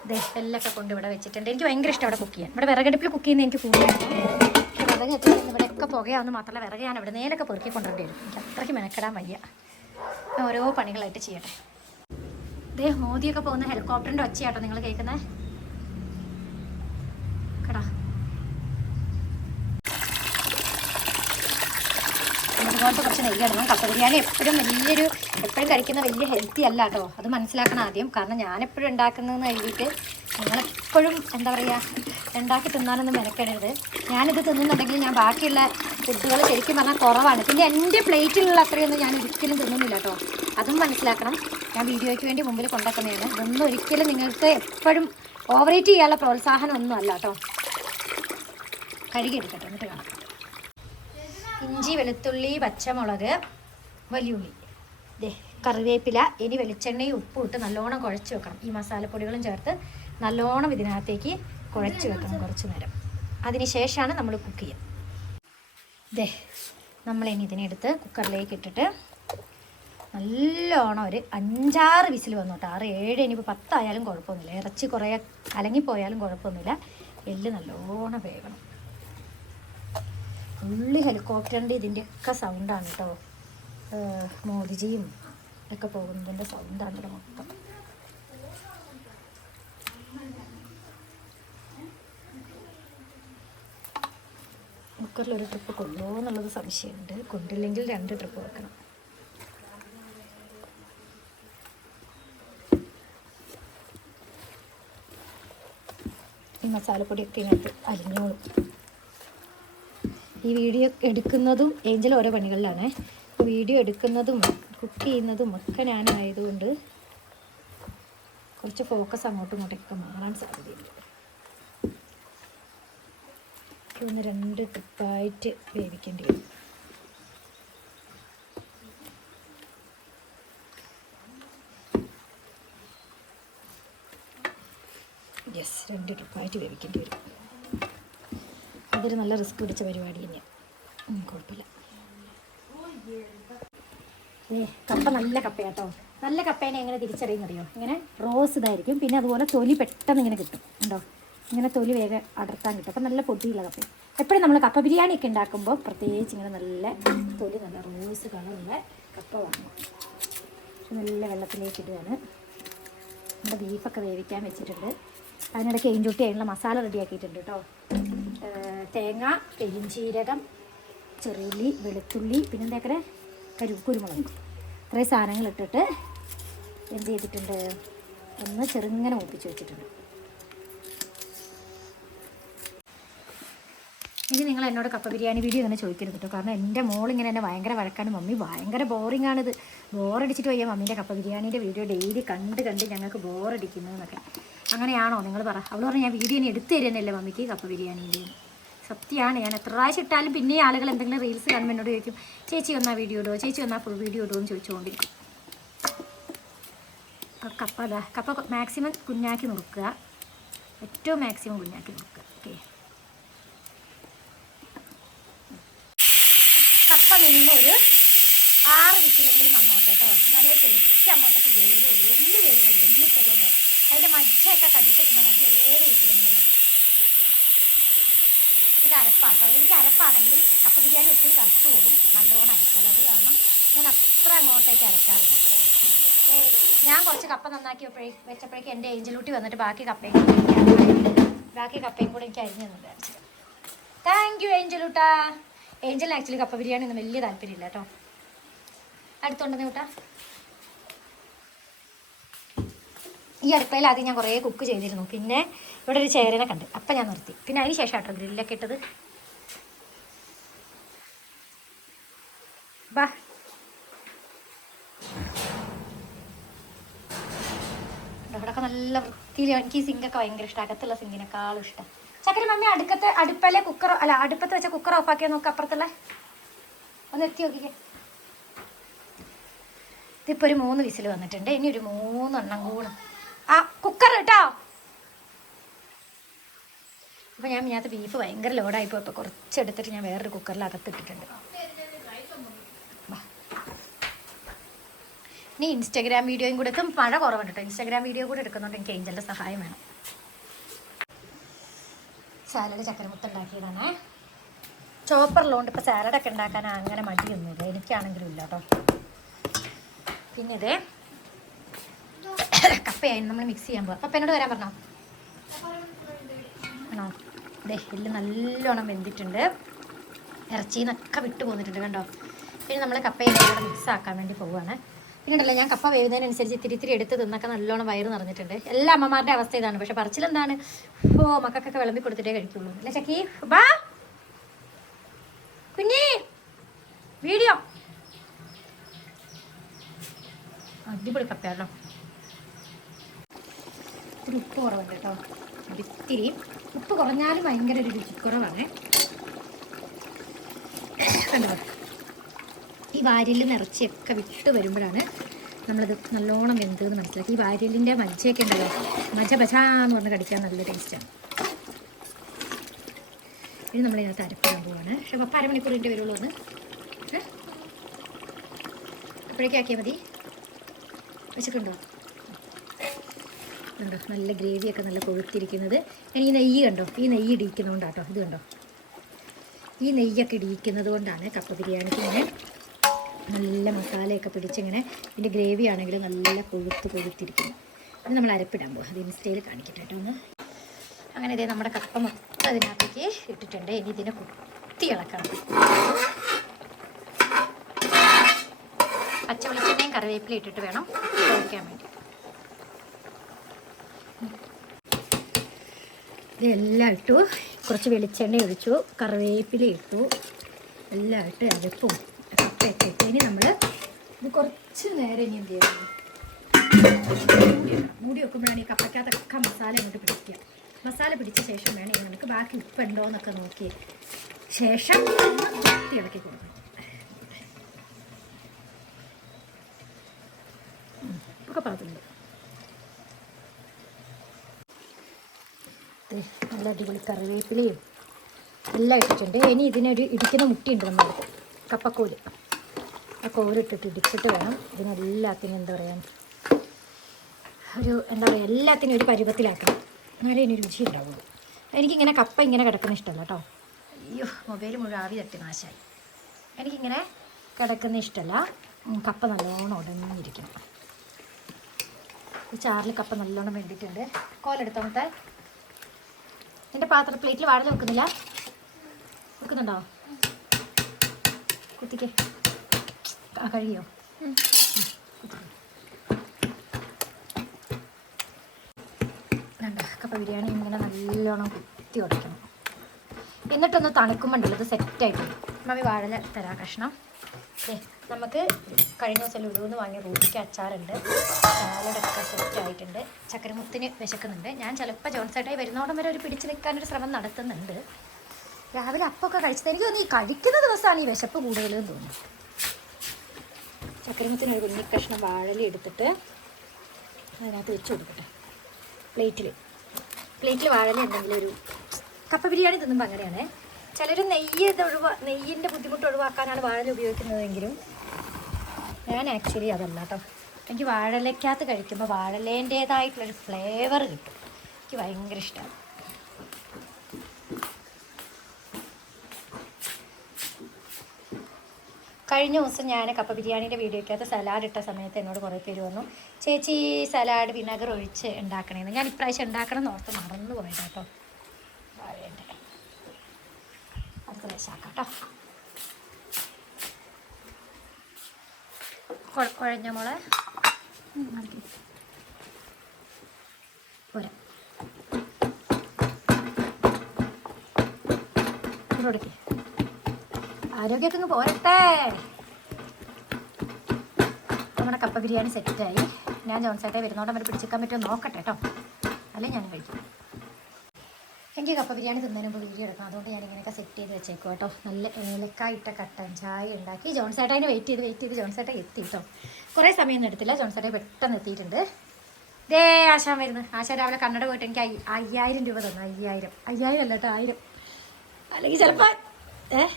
ദേ എല്ലൊക്കെ കൊണ്ട് ഇവിടെ വെച്ചിട്ടുണ്ട്. എനിക്ക് ഭയങ്കര ഇഷ്ടം അവിടെ കുക്ക് ചെയ്യാൻ. ഇവിടെ വിറകടുപ്പിൽ കുക്ക് ചെയ്യുന്ന എനിക്ക് കൂടുതലാണ് വിറക് എത്തിയാൽ ഇവിടെയൊക്കെ പുകയാവുന്ന മാത്രമല്ല വിറക് ഞാൻ ഇവിടെ നേരൊക്കെ പെറുക്കി കൊണ്ടുവരേണ്ടി വരും. എനിക്ക് അത്രയ്ക്ക് മെനക്കെടാൻ വയ്യ. ഓരോ പണികളായിട്ട് ചെയ്യട്ടെ. ദേ മോദിയൊക്കെ പോകുന്ന ഹെലികോപ്റ്ററിന്റെ ഒച്ചയാട്ടോ നിങ്ങൾ കേൾക്കുന്നത് കടാ. അതുപോലത്തെ കുറച്ച് നെയ്യ് ഇടണം. കപ്പ ബിരിയാണി എപ്പോഴും വലിയൊരു എപ്പോഴും കഴിക്കുന്ന വലിയ ഹെൽത്തി അല്ല കേട്ടോ. അത് മനസ്സിലാക്കണം ആദ്യം. കാരണം ഞാനെപ്പോഴും ഉണ്ടാക്കുന്നതെന്ന് എഴുതിയിട്ട് നിങ്ങളെപ്പോഴും എന്താ പറയുക ഉണ്ടാക്കി തിന്നാനൊന്നും മെനക്കെടരുത്. ഞാനിത് തിന്നുന്നുണ്ടെങ്കിൽ ഞാൻ ബാക്കിയുള്ള ഫുഡുകൾ ശരിക്കും പറഞ്ഞാൽ കുറവാണ്. പിന്നെ എന്റെ പ്ലേറ്റിലുള്ള അത്രയൊന്നും ഞാൻ ഒരിക്കലും തിന്നുന്നില്ല കേട്ടോ. അതും മനസ്സിലാക്കണം. ഞാൻ വീഡിയോയ്ക്ക് വേണ്ടി മുമ്പിൽ കൊണ്ടുവക്കുന്നതാണ്. ഇതൊന്നും ഒരിക്കലും നിങ്ങൾക്ക് എപ്പോഴും ഓവറേറ്റ് ചെയ്യാനുള്ള പ്രോത്സാഹനം ഒന്നും അല്ല കേട്ടോ. കഴുകിയെടുക്കട്ടെ എന്നിട്ട് കാണാം. ഇഞ്ചി വെളുത്തുള്ളി പച്ചമുളക് വലിയുള്ളി. ദേ കറിവേപ്പില ഇനി വെളിച്ചെണ്ണയും ഉപ്പും ഇട്ട് നല്ലോണം കുഴച്ച് വെക്കണം. ഈ മസാലപ്പൊടികളും ചേർത്ത് നല്ലോണം ഇതിനകത്തേക്ക് കുഴച്ച് വെക്കണം കുറച്ച് നേരം. അതിന് ശേഷമാണ് നമ്മൾ കുക്ക് ചെയ്യുക ദേ നമ്മളിനി ഇതിനെടുത്ത് കുക്കറിലേക്ക് ഇട്ടിട്ട് നല്ലോണം ഒരു അഞ്ചാറ് വിസിൽ വന്നു കേട്ടോ. ആറ് ഏഴ് ഇനിയിപ്പോൾ പത്തായാലും കുഴപ്പമൊന്നുമില്ല. ഇറച്ചി കുറേ കലങ്ങിപ്പോയാലും കുഴപ്പമൊന്നുമില്ല. എല്ല് നല്ലോണം വേകണം ഫുള്ള് ഹെലികോപ്റ്ററിന്റെ ഇതിന്റെയൊക്കെ സൗണ്ടാണ് കേട്ടോ. മോദിജിയും ഒക്കെ പോകുന്നതിന്റെ സൗണ്ടാണ് കേട്ടോ മൊത്തം. കുക്കറിൽ ഒരു ട്രിപ്പ് കൊണ്ടുപോകുമോ എന്നുള്ളത് സംശയമുണ്ട്. കൊണ്ടില്ലെങ്കിൽ രണ്ട് ട്രിപ്പ് വെക്കണം. ഈ മസാലപ്പൊടിയൊക്കെ ഇതിനകത്ത് അലിഞ്ഞോളും ഈ വീഡിയോ എടുക്കുന്നതും ഏഞ്ചൽ ഓരോ പണികളിലാണ്. വീഡിയോ എടുക്കുന്നതും കുക്ക് ചെയ്യുന്നതും ഒക്കെ ഞാനായതുകൊണ്ട് കുറച്ച് ഫോക്കസ് അങ്ങോട്ടും ഇങ്ങോട്ടൊക്കെ മാറാൻ സാധ്യതയുണ്ട്. ഒന്ന് രണ്ട് ട്രിപ്പായിട്ട് വേവിക്കേണ്ടി വരും. യെസ് രണ്ട് ട്രിപ്പായിട്ട് വേവിക്കേണ്ടി വരും. അതൊരു നല്ല റിസ്ക് പിടിച്ച പരിപാടി തന്നെയാണ് കുഴപ്പമില്ല. കപ്പ നല്ല കപ്പയാട്ടോ. നല്ല കപ്പേനെ എങ്ങനെ തിരിച്ചറിയുന്നറിയോ? ഇങ്ങനെ റോസ് ഇതായിരിക്കും. പിന്നെ അതുപോലെ തൊലി പെട്ടെന്ന് ഇങ്ങനെ കിട്ടും. ഉണ്ടോ ഇങ്ങനെ തൊലി വേഗം അടർത്താൻ കിട്ടും. അപ്പം നല്ല പൊടിയുള്ള കപ്പ എപ്പോഴും നമ്മൾ കപ്പ ബിരിയാണി ഒക്കെ ഉണ്ടാക്കുമ്പോൾ പ്രത്യേകിച്ച് ഇങ്ങനെ നല്ല തൊലി നല്ല റോസ് കളറുള്ള കപ്പ വാങ്ങും. നല്ല വെള്ളത്തിലേക്ക് ഇടുകയാണ് നമ്മുടെ ബീഫൊക്കെ വേവിക്കാൻ വെച്ചിട്ടുണ്ട്. അതിനിടയ്ക്ക് എയിൻചുട്ടി അതിനുള്ള മസാല റെഡിയാക്കിയിട്ടുണ്ട് കേട്ടോ. തേങ്ങ പെരിഞ്ചീരകം ചെറുള്ളി വെളുത്തുള്ളി പിന്നെ എന്താക്കടെ കരു കുരുമുളക്. ഇത്രയും സാധനങ്ങൾ ഇട്ടിട്ട് എന്ത് ചെയ്തിട്ടുണ്ട്? ഒന്ന് ചെറുങ്ങനെ ഒപ്പിച്ച് വെച്ചിട്ടുണ്ട്. ഇനി നിങ്ങൾ എന്നോട് കപ്പ ബിരിയാണി വീഡിയോ ഇങ്ങനെ ചോദിക്കരുത് കേട്ടോ കാരണം എന്റെ മോളിങ്ങനെ എന്നെ ഭയങ്കര വഴക്കാണ്. മമ്മി ഭയങ്കര ബോറിംഗ് ആണിത് ബോറടിച്ചിട്ട് വയ്യ മമ്മീന്റെ കപ്പ ബിരിയാണീന്റെ വീഡിയോ ഡെയിലി കണ്ട് കണ്ട് ഞങ്ങൾക്ക് ബോറടിക്കുന്നു എന്നൊക്കെ അങ്ങനെയാണോ നിങ്ങൾ പറ? അവൾ പറഞ്ഞു ഞാൻ വീഡിയോ ഇനി എടുത്തു തരുന്നല്ലേ മമ്മിക്ക് കപ്പ ബിരിയാണീന്റെ. സത്യമാണ്. ഞാൻ എത്ര പ്രാവശ്യം ഇട്ടാലും പിന്നെ ആളുകൾ എന്തെങ്കിലും റീൽസ് കാണുമ്പോൾ എന്നോട് ചോദിക്കും ചേച്ചി ഒന്നാ വീഡിയോ ഇടുമോ ചേച്ചി ഒന്നാ ഫുൾ വീഡിയോ ഇടുമോ എന്ന് ചോദിച്ചുകൊണ്ടിരിക്കും. കപ്പ അതാ കപ്പ മാക്സിമം കുഞ്ഞാക്കി നുറുക്കുക ഏറ്റവും മാക്സിമം കുഞ്ഞാക്കി നുറുക്കുക ഓക്കെ കപ്പ മിനിമം ഒരു ആറ് വിസിലെങ്കിലും വന്നോട്ടെ കേട്ടോ. എന്നാലേ ശരിക്കും അങ്ങോട്ടേക്ക് വേവുള്ളൂ എല്ല് വേവുള്ളൂ എല്ലിട്ടതുകൊണ്ട് അതിന്റെ മജ്ജയൊക്കെ കടിച്ചിരുന്നെങ്കിൽ ഒരേ വിസിലെങ്കിലും വേണം ഇത് അരപ്പാട്ടോ. എനിക്ക് അരപ്പാണെങ്കിലും കപ്പ ബിരിയാണി ഒത്തിരി കറുത്തു പോകും. നല്ലോണം അരച്ചാൽ അത് കാരണം ഞാൻ അത്ര അങ്ങോട്ടേക്ക് അരക്കാറില്ല. ഞാൻ കുറച്ച് കപ്പ നന്നാക്കി വെച്ചപ്പോഴേക്ക് എന്റെ ഏഞ്ചലൂട്ടി വന്നിട്ട് ബാക്കി കപ്പയും കൂടി ബാക്കി കപ്പയും കൂടെ എനിക്ക് അരിഞ്ഞു തന്നു താങ്ക് യു ഏഞ്ചലൂട്ടാ. ഏഞ്ചലിന് ആക്ച്വലി കപ്പ ബിരിയാണി ഒന്നും വലിയ താല്പര്യമില്ല കേട്ടോ. അടുത്തുണ്ടെന്ന് കൂട്ടാ ഈ അടുക്കളയിൽ ആദ്യം ഞാൻ കുറേ കുക്ക് ചെയ്തിരുന്നു. പിന്നെ ഇവിടെ ഒരു ചേരനെ കണ്ട്. അപ്പം ഞാൻ നിർത്തി. പിന്നെ അതിന് ശേഷം കേട്ടോ ഗ്രില്ലൊക്കെ ഇട്ടത്. ബാ. ഇവിടെയൊക്കെ നല്ല വൃത്തിയിൽ എനിക്ക് ഈ സിങ്കൊക്കെ ഭയങ്കര ഇഷ്ടം. അകത്തുള്ള സിങ്കിനേക്കാളും ഇഷ്ടം. ചക്കര മമ്മി അടുക്കത്തെ അടുപ്പലെ കുക്കർ അല്ല അടുപ്പത്ത് വെച്ച കുക്കർ ഓഫ് ഓഫാക്കിയാൽ നോക്ക് അപ്പുറത്തുള്ള. ഒന്ന് എത്തി നോക്കിക്കേ. ഇതിപ്പോൾ ഒരു മൂന്ന് വിസിൽ വന്നിട്ടുണ്ട്. ഇനി ഒരു മൂന്നെണ്ണം കൂടെ. ആ കുക്കർ കേട്ടോ അപ്പോൾ ഞാൻ ഇതിനകത്ത് ബീഫ് ഭയങ്കര ലോഡായിപ്പോൾ ഇപ്പോൾ കുറച്ചെടുത്തിട്ട് ഞാൻ വേറൊരു കുക്കറിൽ അകത്തിട്ടിട്ടുണ്ട് ഇനി ഇൻസ്റ്റാഗ്രാം വീഡിയോയും കൂടെ മഴ കുറവുണ്ട് കേട്ടോ ഇൻസ്റ്റാഗ്രാം വീഡിയോ കൂടെ എടുക്കുന്നുണ്ട്. എനിക്ക് ഏഞ്ചലിന്റെ സഹായം വേണം. സാലഡ് ചക്കരമുത്ത ഉണ്ടാക്കിയതാണേ ചോപ്പറിലുകൊണ്ട് ഇപ്പോൾ സാലഡൊക്കെ ഉണ്ടാക്കാൻ അങ്ങനെ മടിയൊന്നുമില്ല. എനിക്കാണെങ്കിലും ഇല്ല കേട്ടോ പിന്നെ ഇത് കപ്പയായിരുന്നു നമ്മൾ മിക്സ് ചെയ്യാൻ പോകാം അപ്പം എന്നോട് വരാൻ പറഞ്ഞോ? ആണോ? ദേ എല്ല് നല്ലോണം വെന്തിട്ടുണ്ട്. ഇറച്ചിന്നൊക്കെ വിട്ടു പോന്നിട്ടുണ്ട് കണ്ടോ? ഇനി നമ്മൾ കപ്പയിൽ മിക്സ് ആക്കാൻ വേണ്ടി പോവുകയാണ് പിന്നെ ഉണ്ടല്ലോ ഞാൻ കപ്പ വേവുന്നതിനനുസരിച്ച് ഇത്തിരി ഇത്തിരി എടുത്ത് തിന്നൊക്കെ നല്ലോണം വയറ് നിറഞ്ഞിട്ടുണ്ട്. എല്ലാ അമ്മമാരുടെ അവസ്ഥ ഇതാണ്. പക്ഷെ പറിച്ചിലെന്താണ് ഓ മക്കൾക്കൊക്കെ വിളമ്പി കൊടുത്തിട്ടേ കഴിക്കുള്ളൂ. അല്ലേ ചക്കി? ബാ. കുഞ്ഞി വീഡിയോ. അടിപൊളി കപ്പയാണല്ലോ ഇത്തിരി ഉപ്പ് കുറവുണ്ട് കേട്ടോ. ഇത്തിരി. ഉപ്പ് കുറഞ്ഞാലും ഭയങ്കര ഒരു രുചിക്കുറവാണ്. കണ്ടോ? ഈ നിറച്ചൊക്കെ വിട്ട് വരുമ്പോഴാണ് നമ്മളത് നല്ലോണം വെന്തതെന്ന് മനസ്സിലാക്കി ഈ വാരിലിന്റെ മജ്ജയൊക്കെ ഉണ്ടല്ലോ മജ ബജാന്ന് പറഞ്ഞ് കടിക്കാൻ നല്ല ടേസ്റ്റാണ് ഇത് നമ്മളിതിനകത്ത് അരപ്പിടാൻ പോവാണ്. പക്ഷെ പപ്പ അരമണിക്കൂറിന്റെ വരുള്ളൂ ഒന്ന്? അപ്പോഴേക്കും ആക്കിയാൽ മതി. വെച്ചിട്ടുണ്ടോ? കണ്ടോ? നല്ല ഗ്രേവിയൊക്കെ നല്ല കൊഴുത്തിരിക്കുന്നത്. ഞാൻ ഈ നെയ്യ് കണ്ടോ? ഈ നെയ്യ് ഇടിയിക്കുന്നതുകൊണ്ടാട്ടോ ഇത് കണ്ടോ? ഈ നെയ്യൊക്കെ ഇടിയിക്കുന്നത് കൊണ്ടാണ് കപ്പ ബിരിയാണിക്ക് ഇങ്ങനെ നല്ല മസാലയൊക്കെ പിടിച്ചിങ്ങനെ ഇതിന്റെ ഗ്രേവി ആണെങ്കിലും നല്ല കൊഴുത്ത് കൊഴുത്തിരിക്കുന്നു. ഇത് നമ്മൾ അരപ്പിടാൻ പോകും അത് ഇൻസ്റ്റയിൽ കാണിക്കട്ടെ കേട്ടോ ഒന്ന്. അങ്ങനെ ഇതേ നമ്മുടെ കപ്പ മൊത്തം അതിനകത്തേക്ക് ഇട്ടിട്ടുണ്ട്. ഇനി ഇതിനെ കുത്തി ഇളക്കണം. പച്ചവെളിച്ചെണ്ണയും കറിവേപ്പില ഇട്ടിട്ട് വേണം കഴിക്കാൻ വേണ്ടി. ഇതെല്ലാം ഇട്ടു. കുറച്ച് വെളിച്ചെണ്ണ ഒഴിച്ചു. കറിവേപ്പില ഇട്ടു. എല്ലാം ഇട്ട് അരപ്പും കപ്പയൊക്കെ ഇനി നമ്മൾ ഇത് കുറച്ച് നേരം ഇനി എന്ത് ചെയ്യണം? മൂടി വെക്കുമ്പോഴാണ് ഈ കപ്പയ്ക്കകത്തൊക്കെ മസാല ഇങ്ങോട്ട് പിടിക്കുക. മസാല പിടിച്ച ശേഷം വേണം നമുക്ക് ബാക്കി ഉപ്പുണ്ടോ എന്നൊക്കെ നോക്കി ശേഷം കുത്തി ഇളക്കി കൊടുക്കണം. ഒക്കെ പാകത്തിലുണ്ട്. നല്ല അടിപൊളി കറിവേപ്പിലയും എല്ലാം ഇട്ടിട്ടുണ്ട്. ഇനി ഇതിനൊരു ഇടിക്കുന്ന മുട്ടിയുണ്ട് നമ്മൾ കപ്പക്കോൽ. ആ കോരിട്ടിട്ട് ഇടിച്ചിട്ട് വേണം. ഇതിനെല്ലാത്തിനും എന്താ പറയുക ഒരു എന്താ പറയുക എല്ലാത്തിനും ഒരു പരുവത്തിലാക്കണം. എന്നാലേ ഇനി രുചി ഉണ്ടാവുള്ളൂ. എനിക്കിങ്ങനെ കപ്പ ഇങ്ങനെ കിടക്കുന്ന ഇഷ്ടമല്ല കേട്ടോ. അയ്യോ മൊബൈൽ മുഴുവൻ ആവി തട്ടി നാശമായി എനിക്കിങ്ങനെ കിടക്കുന്ന ഇഷ്ടമല്ല. കപ്പ നല്ലോണം ഉടഞ്ഞിരിക്കണം. ഈ ചാറിൽ കപ്പ നല്ലോണം വേണ്ടിയിട്ടുണ്ട്. കോലെടുത്തോമത്തെ എന്റെ പാത്ര പ്ലേറ്റിൽ വാഴ വെക്കുന്നില്ല? വെക്കുന്നുണ്ടോ? കുത്തിക്കേ. വേണ്ട കപ്പ ബിരിയാണി ഇങ്ങനെ നല്ലോണം കുത്തി ഉടയ്ക്കണം. എന്നിട്ടൊന്ന് തണുക്കുമ്പോണ്ടല്ലോ ഇത് സെറ്റായിട്ട് മമ്മി വാഴല തരാ കഷ്ണം. നമുക്ക് കഴിഞ്ഞ ദിവസം ലുലുന്ന് വാങ്ങിയ റൂട്ടിക്ക് അച്ചാറുണ്ട്. സാലഡൊക്കെ സെറ്റായിട്ടുണ്ട് ചക്കരമുത്തിന് വിശക്കുന്നുണ്ട്. ഞാൻ ചിലപ്പോൾ ജോൺസേട്ടായി വരുന്നോടം വരെ ഒരു പിടിച്ചു നിൽക്കാനൊരു ശ്രമം നടത്തുന്നുണ്ട്. രാവിലെ അപ്പമൊക്കെ കഴിച്ചത് എനിക്ക് തോന്നുന്നു ഈ കഴിക്കുന്ന ദിവസമാണ് ഈ വിശപ്പ് കൂടുതലെന്ന് തോന്നുന്നു. ചക്കരമുത്തിന് ഒരു ഉണ്ണി കഷ്ണം വാഴല എടുത്തിട്ട് അതിനകത്ത് വെച്ച് കൊടുക്കട്ടെ. പ്ലേറ്റിൽ പ്ലേറ്റിൽ വാഴല എന്തെങ്കിലും ഒരു കപ്പ ബിരിയാണി തിന്നുമ്പോൾ അങ്ങനെയാണ്. ചിലർ നെയ്യ് ഇത് ഒഴിവാ നെയ്യിന്റെ ബുദ്ധിമുട്ട് ഒഴിവാക്കാനാണ് വാഴല ഉപയോഗിക്കുന്നതെങ്കിലും ഞാൻ ആക്ച്വലി അതല്ല കേട്ടോ എനിക്ക് വാഴലയ്ക്കകത്ത് കഴിക്കുമ്പോൾ വാഴലേന്റേതായിട്ടുള്ളൊരു ഫ്ലേവർ കിട്ടും. എനിക്ക് ഭയങ്കര ഇഷ്ടമാണ് കഴിഞ്ഞ ദിവസം ഞാൻ കപ്പ ബിരിയാണിന്റെ വീഡിയോയ്ക്കകത്ത് സലാഡ് ഇട്ട സമയത്ത് എന്നോട് കുറേ പേര് വന്നു ചേച്ചി സലാഡ് വിനഗർ ഒഴിച്ച് ഉണ്ടാക്കണേന്ന്. ഞാൻ ഇപ്രാവശ്യം ഉണ്ടാക്കണം എന്ന് ഓർത്ത് മറന്നു പോയത് കേട്ടോ വാഴേന്റെ അടുത്ത കേട്ടോ കുഴഞ്ഞ മോളെ. പോരാ. ആരോഗ്യമൊക്കെ പോരട്ടെ. നമ്മുടെ കപ്പ ബിരിയാണി സെറ്റായി. ഞാൻ ജോൺസേട്ടെ വരുന്നോടം വരെ പിടിച്ചേക്കാൻ പറ്റുമോ നോക്കട്ടെ കേട്ടോ. അല്ലേ ഞാൻ കഴിക്കും. എനിക്ക് കപ്പ ബിരിയാണി തിന്നതിന് മുമ്പ് വീഡിയോ എടുക്കണം. അതുകൊണ്ട് ഞാൻ ഇങ്ങനെയൊക്കെ സെറ്റ് ചെയ്ത് വെച്ചേക്കും കേട്ടോ. നല്ല ഏലക്കായിട്ട കട്ടൻ ചായ ഉണ്ടാക്കി. ജോൺസേട്ടനെ വെയിറ്റ് ചെയ്ത് വെയിറ്റ് ചെയ്ത് ജോൺസേട്ട എത്തി കേട്ടോ. കുറേ സമയമൊന്നും എടുത്തില്ല. ജോൺസേട്ടെ പെട്ടെന്ന് എത്തിയിട്ടുണ്ട്. ദേ ആശാൻ വരുന്നു. ആശാൻ രാവിലെ കണ്ണട പോയിട്ട് എനിക്ക് അയ്യ- അയ്യായിരം രൂപ തന്നു. അയ്യായിരം. അയ്യായിരം അല്ല കേട്ടോ ആയിരം. അല്ലെങ്കിൽ ചിലപ്പോൾ ഏ?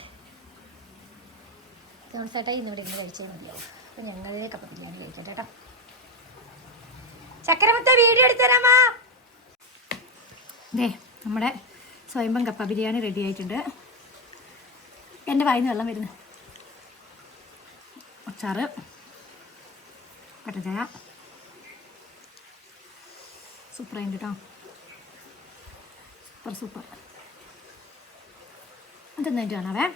ജോൺസേട്ട ഇന്ന് ഇവിടെ ഇരുന്ന് കഴിച്ചു തുടങ്ങിയാവും അപ്പം ഞങ്ങളിലേക്ക് കപ്പ ബിരിയാണി കഴിക്കട്ടെ കേട്ടോ. ചക്കരമുത്ത വീഡിയോ എടുത്തരാമാ അതെ നമ്മുടെ സ്വയംഭം കപ്പ ബിരിയാണി റെഡി ആയിട്ടുണ്ട്. എന്റെ വായിന്ന് വെള്ളം വരുന്നു. അച്ചാറ് സൂപ്പർ സൂപ്പറായിട്ട് കേട്ടോ. Super super. തിന്നിട്ട് കാണാവേ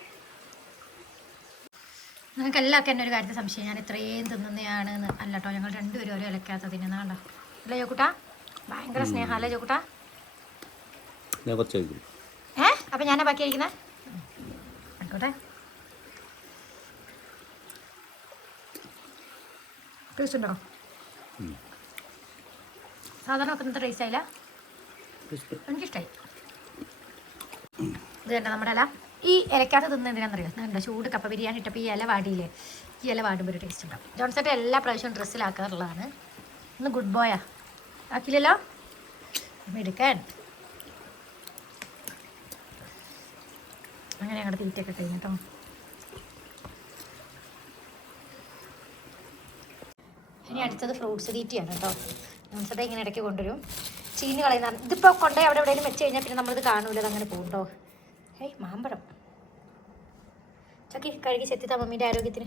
നിങ്ങൾക്ക് എല്ലാവർക്കും എന്നെ ഒരു കാര്യത്തിൽ സംശയം. ഞാൻ ഇത്രയും തിന്നുന്നതാണ് എന്ന് അല്ല കേട്ടോ ഞങ്ങൾ രണ്ടുപേരും ഒരു ഇലക്കാത്തതിന് തിന്നുന്നതാണ്ടോ അല്ലേ ചോക്കുട്ടാ ഭയങ്കര സ്നേഹം അല്ലേ ചോക്കുട്ടാ ഏ? അപ്പം ഞാനാ ബാക്കി കഴിക്കുന്നത് ആയിക്കോട്ടെ. ടേസ്റ്റ് ഉണ്ടോ? സാധാരണ വെക്കുന്നത് ടേസ്റ്റ് ആയില്ല? എനിക്കിഷ്ടമായി ഇത് കണ്ട നമ്മുടെ ഇല. ഈ ഇലക്കാത്ത തിന്ന എന്തിനാണെന്നറിയോ? കണ്ടോ ചൂട് കപ്പ ബിരിയാണി ഇട്ടപ്പോൾ ഈ ഇല വാടിയില്ലേ? ഈ ഇല വാടുമ്പോൾ ഒരു ടേസ്റ്റ് ഉണ്ടാവും. ജോൺസേട്ടൻ എല്ലാ പ്രാവശ്യവും ഡ്രസ്സിലാക്കാറുള്ളതാണ് ഒന്ന് ഗുഡ് ബോയാ ആക്കില്ലല്ലോ എടുക്കാൻ. അങ്ങനെ ഞങ്ങളുടെ തീറ്റയൊക്കെ കഴിഞ്ഞു കേട്ടോ. ഇനി അടുത്തത് ഫ്രൂട്ട്സ് തീറ്റയാണ് കേട്ടോ. ജോൺസേട്ടൻ ഇങ്ങനെ ഇടയ്ക്ക് കൊണ്ടുവരും. ചീഞ്ഞ് കളയുന്ന ഇതിപ്പോൾ കൊണ്ടുപോയി അവിടെ എവിടെയെങ്കിലും വെച്ച് കഴിഞ്ഞാൽ പിന്നെ നമ്മളിത് കാണൂല അത് അങ്ങനെ പോകും കേട്ടോ. ഏയ് മാമ്പഴം. ചക്കി കഴുകി ചെത്തിത്താ മമ്മീന്റെ ആരോഗ്യത്തിന്.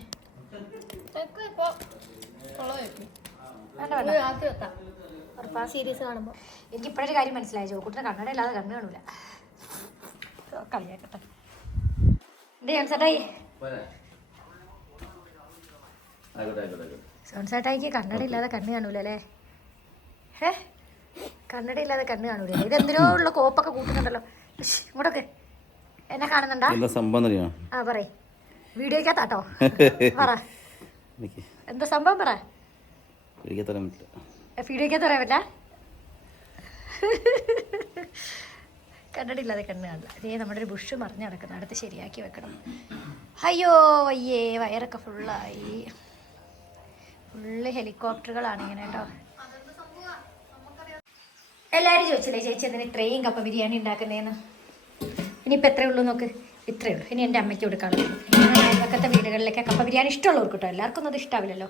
ഉറപ്പാ സീരീസ് കാണുമ്പോൾ എനിക്ക് ഇപ്പോഴൊരു കാര്യം മനസ്സിലായി ജോക്കുട്ടിന് കണ്ണട ഇല്ലാതെ കണ്ണ് കാണൂല. കളിയാക്കട്ടെ. എന്തേ കണ്ണട ഇല്ലാതെ കണ്ണ് കാണൂല അല്ലേ? ഏ കണ്ണട ഇല്ലാതെ കണ്ണ് കാണൂല. ഇതെന്തിനോ ഉള്ള കോപ്പൊക്കെ കൂട്ടുന്നുണ്ടല്ലോ. ഇങ്ങോട്ടൊക്കെ. എന്നെ കാണുന്നുണ്ടോ? എന്താ സംഭവം അറിയാം? ആ പറയ്. വീഡിയോക്കകത്താട്ടോ പറ. എന്താ സംഭവം പറ? പറ്റില്ല. വീഡിയോക്കകത്ത് പറയാൻ പറ്റാ കണ്ടിട്ടില്ലാതെ കണ്ണ് കാണില്ല അതേ നമ്മുടെ ഒരു ബുഷ് മറിഞ്ഞ് നടക്കുന്നു. അടുത്ത് ശരിയാക്കി വെക്കണം. അയ്യോ അയ്യേ വയറൊക്കെ ഫുള്ളായി. ഫുള്ള് ഹെലികോപ്റ്ററുകളാണ് ഇങ്ങനെ കേട്ടോ. എല്ലാവരും ചോദിച്ചില്ലേ ചേച്ചി എന്തിനാ ഇത്രയും കപ്പ ബിരിയാണി ഉണ്ടാക്കുന്നതെന്ന് ഇനിയിപ്പോൾ എത്രയേ ഉള്ളൂ നോക്ക്? ഇത്രയേ ഉള്ളൂ. ഇനി എന്റെ അമ്മയ്ക്ക് കൊടുക്കാനുള്ളൂ അയൽവക്കത്തെ വീടുകളിലൊക്കെ കപ്പ ബിരിയാണി ഇഷ്ടമുള്ളവർക്ക് കേട്ടോ. എല്ലാവർക്കും അത് ഇഷ്ടാവില്ലല്ലോ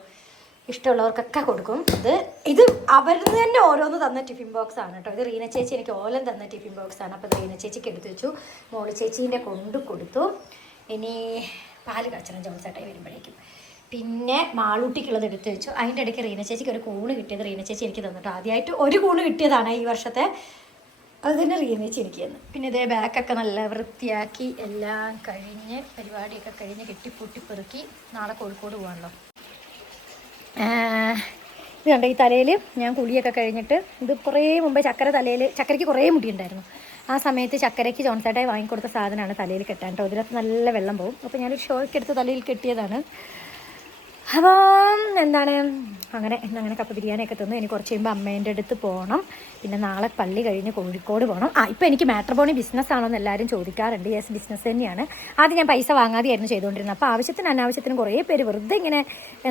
ഇഷ്ടമുള്ളവർക്കൊക്കെ കൊടുക്കും. ഇത് ഇത് അവരിൽ തന്നെ ഓരോന്ന് തന്ന ടിഫിൻ ബോക്സ് ആണ് കേട്ടോ. ഇത് റീന ചേച്ചി എനിക്ക് ഓലം തന്ന ടിഫിൻ ബോക്സ് ആണ്. അപ്പോൾ റീന ചേച്ചിക്ക് എടുത്തു വെച്ചു. മോൾ ചേച്ചീന്റെ കൊണ്ട് കൊടുത്തു. ഇനി പാൽ കച്ചണം ജോൺസേട്ടായി വരുമ്പോഴേക്കും. പിന്നെ മാളൂട്ടിക്കുള്ളത് എടുത്തു വെച്ചു. അതിന്റെ ഇടയ്ക്ക് റീന ചേച്ചിക്ക് ഒരു കൂണ് കിട്ടിയത് റീന ചേച്ചി എനിക്ക് തന്നിട്ട് ആദ്യമായിട്ട് ഒരു കൂണ് കിട്ടിയതാണ് ഈ വർഷത്തെ അത് തന്നെ തന്നു പിന്നെ ഇതേ ബാക്കൊക്കെ നല്ല വൃത്തിയാക്കി എല്ലാം കഴിഞ്ഞ് പരിപാടിയൊക്കെ കഴിഞ്ഞ് കെട്ടിപ്പൂട്ടി പെറുക്കി നാളെ കോഴിക്കോട് പോകാണല്ലോ ഇത് കണ്ട ഈ തലയിൽ ഞാൻ കുളിയൊക്കെ കഴിഞ്ഞിട്ട് ഇത് കുറേ മുമ്പ് ചക്കര തലയിൽ ചക്കരയ്ക്ക് കുറേ മുടിയുണ്ടായിരുന്നു. ആ സമയത്ത് ചക്കരയ്ക്ക് ജോൺസേട്ടായി വാങ്ങിക്കൊടുത്ത സാധനമാണ് തലയിൽ കെട്ടാൻ. കേട്ടോ ഇതിനകത്ത് നല്ല വെള്ളം പോകും. അപ്പോൾ ഞാനൊരു ഷോയ്ക്ക് എടുത്ത് തലയിൽ കെട്ടിയതാണ്. അപ്പം എന്താണ്? അങ്ങനെ അങ്ങനെ കപ്പ ബിരിയാണിയൊക്കെ തിന്ന് ഇനി കുറച്ച് കഴിയുമ്പോൾ അമ്മേന്റെ അടുത്ത് പോകണം പിന്നെ നാളെ പള്ളി കഴിഞ്ഞ് കോഴിക്കോട് പോകണം ആ ഇപ്പോൾ എനിക്ക് മാട്രബോണി ബിസിനസ് ആണോ എന്ന് എല്ലാവരും ചോദിക്കാറുണ്ട്. യെസ് ബിസിനസ് തന്നെയാണ്. ആദ്യം ഞാൻ പൈസ വാങ്ങാതെയായിരുന്നു ചെയ്തുകൊണ്ടിരുന്നത് അപ്പോൾ ആവശ്യത്തിന് അനാവശ്യത്തിന് കുറേ പേര് വെറുതെ ഇങ്ങനെ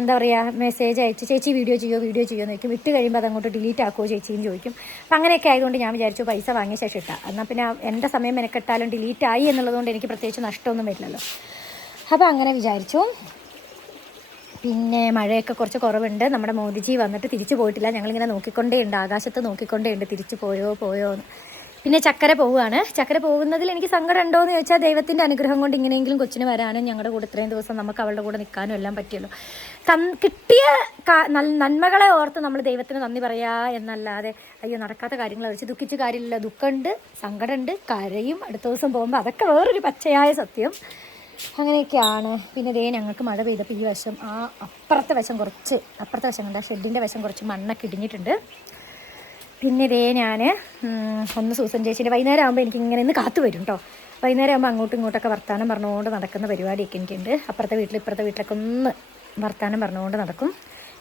എന്താ പറയുക മെസ്സേജ് അയച്ച് ചേച്ചി വീഡിയോ ചെയ്യോ വീഡിയോ ചെയ്യോ എന്ന് ചോദിക്കും. ഇട്ട് കഴിയുമ്പോൾ അതങ്ങോട്ട് ഡിലീറ്റ് ആക്കുമോ ചേച്ചിയും ചോദിക്കും. അപ്പം അങ്ങനെയൊക്കെ ആയതുകൊണ്ട് ഞാൻ വിചാരിച്ചു പൈസ വാങ്ങിയ ശേഷം ഇട്ടാം. എന്നാൽ പിന്നെ എന്റെ സമയം മെനക്കെട്ടാലും ഡിലീറ്റ് ആയി എന്നുള്ളതുകൊണ്ട് എനിക്ക് പ്രത്യേകിച്ച് നഷ്ടമൊന്നും വരില്ലല്ലോ. അപ്പോൾ അങ്ങനെ വിചാരിച്ചു. പിന്നെ മഴയൊക്കെ കുറച്ച് കുറവുണ്ട്. നമ്മുടെ മോദിജി വന്നിട്ട് തിരിച്ചു പോയിട്ടില്ല. ഞങ്ങളിങ്ങനെ നോക്കിക്കൊണ്ടേ ഉണ്ട് ആകാശത്ത് നോക്കിക്കൊണ്ടേ ഉണ്ട് തിരിച്ചു പോയോ പോയോ എന്ന്. പിന്നെ ചക്കര പോവുകയാണ്. ചക്കര പോകുന്നതിൽ എനിക്ക് സങ്കടം ഉണ്ടോ എന്ന് ചോദിച്ചാൽ ദൈവത്തിന്റെ അനുഗ്രഹം കൊണ്ട് ഇങ്ങനെയെങ്കിലും കൊച്ചിന് വരാനും ഞങ്ങളുടെ കൂടെ ഇത്രയും ദിവസം നമുക്ക് അവളുടെ കൂടെ നിൽക്കാനും എല്ലാം പറ്റിയല്ലോ. തൻ കിട്ടിയ നന്മകളെ ഓർത്ത് നമ്മൾ ദൈവത്തിന് നന്ദി പറയാ എന്നല്ലാതെ അയ്യോ നടക്കാത്ത കാര്യങ്ങൾ വെച്ച് ദുഃഖിച്ച് കാര്യമില്ല. ദുഃഖമുണ്ട് സങ്കടമുണ്ട് കരയും. അടുത്ത ദിവസം പോകുമ്പോൾ അതൊക്കെ വേറൊരു പച്ചയായ സത്യം. അങ്ങനെയൊക്കെയാണ്. പിന്നെ ദേ ഞങ്ങൾക്ക് മഴ പെയ്തപ്പോൾ ഈ വശം ആ അപ്പുറത്തെ വശം കുറച്ച് അപ്പുറത്തെ വശം കണ്ട ഷെഡിന്റെ വശം കുറച്ച് മണ്ണൊക്കെ ഇടിഞ്ഞിട്ടുണ്ട്. പിന്നെ ഇതേ ഞാൻ ഒന്ന് സൂസൻ ചേച്ചിന്റെ വൈകുന്നേരം ആകുമ്പോൾ എനിക്ക് ഇങ്ങനെ ഇന്ന് കാത്തു വരും കേട്ടോ വൈകുന്നേരം ആകുമ്പോൾ അങ്ങോട്ടും ഇങ്ങോട്ടൊക്കെ വർത്താനം പറഞ്ഞുകൊണ്ട് നടക്കുന്ന പരിപാടിയൊക്കെ എനിക്കുണ്ട്. അപ്പുറത്തെ വീട്ടിൽ ഇപ്പുറത്തെ വീട്ടിലൊക്കെ ഒന്ന് വർത്താനം പറഞ്ഞുകൊണ്ട് നടക്കും.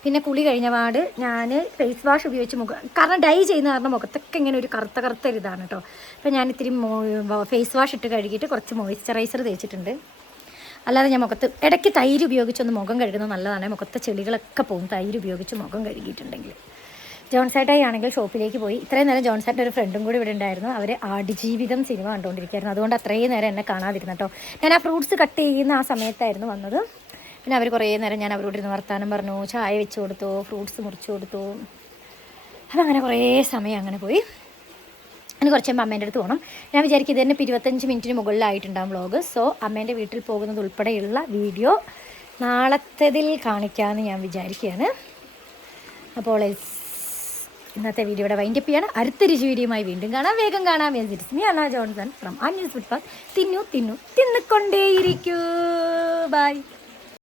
പിന്നെ കുളി കഴിഞ്ഞ പാട് ഞാൻ ഫേസ് വാഷ് ഉപയോഗിച്ച് മുഖം കാരണം ഡൈ ചെയ്യുന്ന കാരണം മുഖത്തൊക്കെ ഇങ്ങനെ ഒരു കറുത്ത കറുത്ത ഒരു ഇതാണ് കേട്ടോ അപ്പോൾ ഞാൻ ഇത്തിരി ഫേസ് വാഷ് ഇട്ട് കഴുകിയിട്ട് കുറച്ച് മോയ്സ്ചറൈസർ തേച്ചിട്ടുണ്ട്. അല്ലാതെ ഞാൻ മുഖത്ത് ഇടയ്ക്ക് തൈര് ഉപയോഗിച്ചൊന്ന് മുഖം കഴുകുന്നത് നല്ലതാണ്. മുഖത്തെ ചെളികളൊക്കെ പോകും. തൈര് ഉപയോഗിച്ച് മുഖം കഴുകിയിട്ടുണ്ടെങ്കിൽ. ജോൺസേട്ടായി ആണെങ്കിൽ ഷോപ്പിലേക്ക് പോയി. ഇത്രയും നേരം ജോൺസേട്ടന്റെ ഒരു ഫ്രണ്ടും കൂടി ഇവിടെ ഉണ്ടായിരുന്നു. അവർ ആടുജീവിതം സിനിമ കണ്ടുകൊണ്ടിരിക്കുകയായിരുന്നു. അതുകൊണ്ട് അത്രയും നേരം എന്നെ കാണാതിരുന്നു കേട്ടോ. ഞാൻ ആ ഫ്രൂട്ട്സ് കട്ട് ചെയ്യുന്ന ആ സമയത്തായിരുന്നു വന്നത്. പിന്നെ അവർ കുറേ നേരം ഞാൻ അവരോട് ഇരുന്ന് വർത്താനം പറഞ്ഞു. ചായ വെച്ച് കൊടുത്തു ഫ്രൂട്ട്സ് മുറിച്ചു കൊടുത്തു. അപ്പം അങ്ങനെ കുറേ സമയം അങ്ങനെ പോയി. ഇനി കുറച്ച് കഴിയുമ്പോൾ അമ്മേന്റെ അടുത്ത് പോകണം ഞാൻ വിചാരിക്കും ഇത് തന്നെ ഇരുപത്തഞ്ച് മിനിറ്റിന് മുകളിലായിട്ടുണ്ടാകും വ്ളോഗ് സോ അമ്മേന്റെ വീട്ടിൽ പോകുന്നത് ഉൾപ്പെടെയുള്ള വീഡിയോ നാളത്തേതിൽ കാണിക്കാമെന്ന് ഞാൻ വിചാരിക്കുകയാണ്. അപ്പോൾ ഇന്നത്തെ വീഡിയോയുടെ വൈൻഡപ്പ് ചെയ്യാണ്. അടുത്ത രുചി വീഡിയോയുമായി വീണ്ടും കാണാം. വേഗം കാണാം. It's me Anna Johnson from ആ ന്യൂസ് ഫുട്പാത്ത് തിന്നു തിന്നു തിന്നുകൊണ്ടേയിരിക്കൂ. ബൈ